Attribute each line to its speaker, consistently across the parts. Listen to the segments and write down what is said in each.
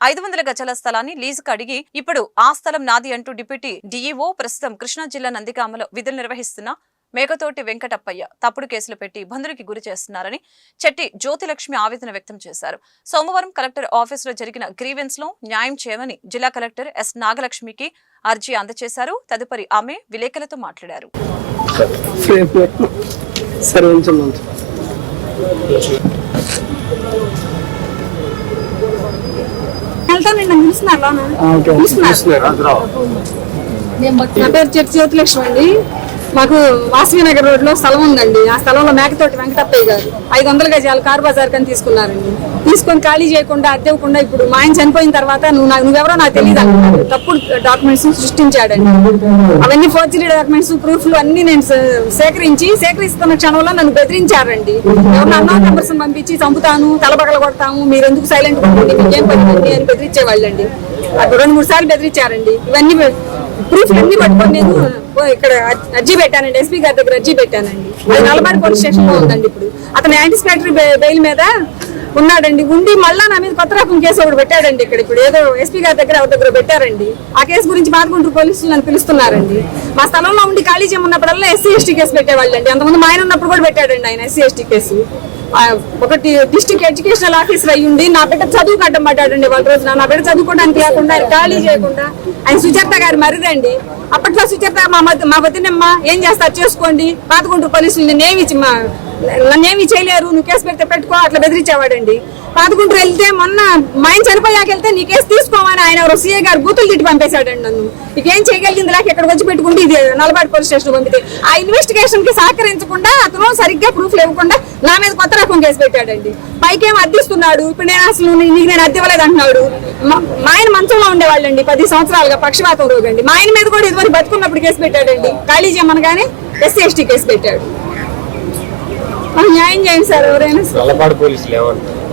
Speaker 1: ఐదు వందల గజాల స్థలాన్ని లీజుకు అడిగి ఇప్పుడు ఆ స్థలం నాది అంటూ డిప్యూటీ డీఈఓ ప్రస్తుతం కృష్ణా జిల్లా నందిగామలో విధులు నిర్వహిస్తున్న మేకతోటి వెంకటప్పయ్య తప్పుడు కేసులు పెట్టి ఇబ్బందులకి గురి చేస్తున్నారని చెట్టి జ్యోతిలక్ష్మి ఆవేదన వ్యక్తం చేశారు. సోమవారం కలెక్టర్ ఆఫీసులో జరిగిన గ్రీవెన్స్లో న్యాయం చేయమని జిల్లా కలెక్టర్ ఎస్ నాగలక్ష్మికి అర్జీ అందజేశారు. తదుపరి ఆమె విలేకరులతో మాట్లాడారు.
Speaker 2: సరే
Speaker 3: నా పేరు చెట్టు జ్యోతిలక్ష్మి అండి. మాకు వాసవి నగర్ రోడ్లో స్థలం ఉందండి. ఆ స్థలంలో మేకతోటి వెంకటప్పయ్య గారు ఐదు వందల గజాలు కారు బజార్ కని తీసుకున్నారండి. తీసుకొని ఖాళీ చేయకుండా అద్దెవ్వకుండా ఇప్పుడు మా ఆయన చనిపోయిన తర్వాత నువ్వు నాకు నువ్వెవరో నాకు తెలియదు అంటున్నాడు తప్పుడు డాక్యుమెంట్స్ సృష్టించాడండి. అవన్నీ ఫోర్జరీ డాక్యుమెంట్స్ ప్రూఫ్లు అన్ని నేను సేకరించి సేకరిస్తున్న క్షణంలో నన్ను బెదిరించారండి. ఎవరు అన్న నెంబర్స్ పంపించి చంపుతాను తలబగల కొడతాము మీరు ఎందుకు సైలెంట్ ఉంటుంది మీకేం పని అని బెదిరించేవాళ్ళండి అది రెండు మూడు సార్లు బెదిరించారండి. ఇవన్నీ ప్రూఫ్ అన్ని పట్టుకొని నేను ఓ ఇక్కడ అర్జీ పెట్టానండి ఎస్పీ గారి దగ్గర అర్జీ పెట్టానండి. అది నల్లబారి పోలీస్ స్టేషన్లో ఉందండి ఇప్పుడు. అతను యాంటిసిపేటరీ బెయిల్ మీద ఉన్నాడండి. ఉండి మళ్ళా నా మీద కొత్త రకం కేసు ఒకటి పెట్టాడండి ఇక్కడ ఇప్పుడు. ఏదో ఎస్పీ గారి దగ్గర ఎవరి దగ్గర పెట్టారండి. ఆ కేసు గురించి బాధకుంటూ పోలీసులు నన్ను పిలుస్తున్నారండి. మా స్థలంలో ఉండి ఖాళీ చేయమన్నప్పుడల్లా ఎస్సీ ఎస్టీ కేసు పెట్టేవాళ్ళండి. అంతకుముందు మా ఆయన ఉన్నప్పుడు కూడా పెట్టాడండి ఆయన ఎస్సీ ఎస్టీ కేసు. ఒకటి డిస్ట్రిక్ట్ ఎడ్యుకేషనల్ ఆఫీసర్ అయ్యి ఉండి నా బిడ్డ చదువు కట్టం పడ్డాడండి వాళ్ళ రోజున. నా బిడ్డ చదువుకోవడానికి లేకుండా ఆయన ఖాళీ చేయకుండా ఆయన సుచరిత గారు మరిదండి అప్పట్లో సుచరిత మా మా వదినమ్మ ఏం చేస్తారు చేసుకోండి. పాతకుంటూ పోలీసులు నేనేమి ఇచ్చి మా నన్నేమి చేయలేరు. నువ్వు కేసు పెడితే పెట్టుకో అట్లా బెదిరించేవాడండి. పాతకుంటూ వెళ్తే మొన్న మా ఆయన చనిపోయాక వెళ్తే నీ కేసు తీసుకోమని ఆయన ఎవరో సీఏ గారు బూతులు తిట్టి పంపేశాడండి నన్ను. నీకేం చేయగలిగింది లేక ఇక్కడికి వచ్చి పెట్టుకుంటే ఇది నలబాటి పోలీస్ స్టేషన్ పంపితే. ఆ ఇన్వెస్టిగేషన్కి సహకరించకుండా అతను సరిగ్గా ప్రూఫ్ ఇవ్వకుండా నా మీద కొత్త రకం కేసు పెట్టాడండి. పైకేం అద్దిస్తున్నాడు ఇప్పుడు నేను అసలు నీకు నేను అద్దె అంటున్నాడు మా ఆయన మంచంలో ఉండేవాళ్ళండి. పది సంవత్సరాలుగా పక్షపాతం రోగండి మా ఆయన మీద కూడా ఇదివరకు బతుకున్నప్పుడు కేసు పెట్టాడండి. ఖాళీ చేయమనగానే ఎస్సీ ఎస్టీ కేసు పెట్టాడు. న్యాయం చేయండి సార్ ఎవరైనా.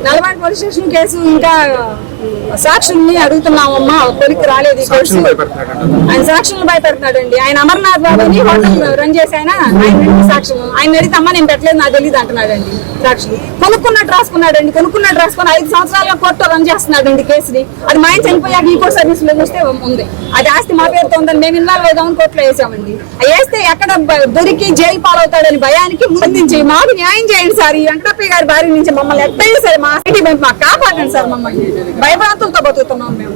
Speaker 3: నల్గొండ పోలీస్ స్టేషన్ కేసు ఇంకా సాక్షుల్ని అడుగుతున్నామమ్మా కొలిక్కి రాలేదు ఆయన సాక్షులను భయపెడుతున్నాడండి ఆయన అమర్నాథ్ బాబు అని హోటల్ రన్ చేసి ఆయన ఆయన రెండు సాక్ష్యం ఆయన అడిగితే అమ్మ నేను పెట్టలేదు నాకు తెలియదు అంటున్నాడండి సాక్షులు. కొనుక్కున్నట్టు రాసుకున్నాడండి కొనుక్కున్నట్టు రాసుకుని ఐదు సంవత్సరాల కోర్టు రన్ చేస్తున్నాడండి కేసుని. అది మా ఆయన చనిపోయాక ఈ కోర్టు సర్వీస్లో చూస్తే ఉంది. అది ఆస్తి మా పేరుతో ఉందని మేము ఇన్వాల్వ్ అవుదామని కోర్టులో వేసామండి. అది వేస్తే ఎక్కడ దొరికి జైలు పాలవుతాడని భయానికి ముందుంచి మాకు న్యాయం చేయండి సార్. ఈ వెంకటప్పయ్య గారి భార్య నుంచి మమ్మల్ని ఎట్టయినా సరే. మా మాకు కాపాడండి సార్ మమ్మల్ని. భయభ్రాంతులతో బతుకుతున్నాం మేము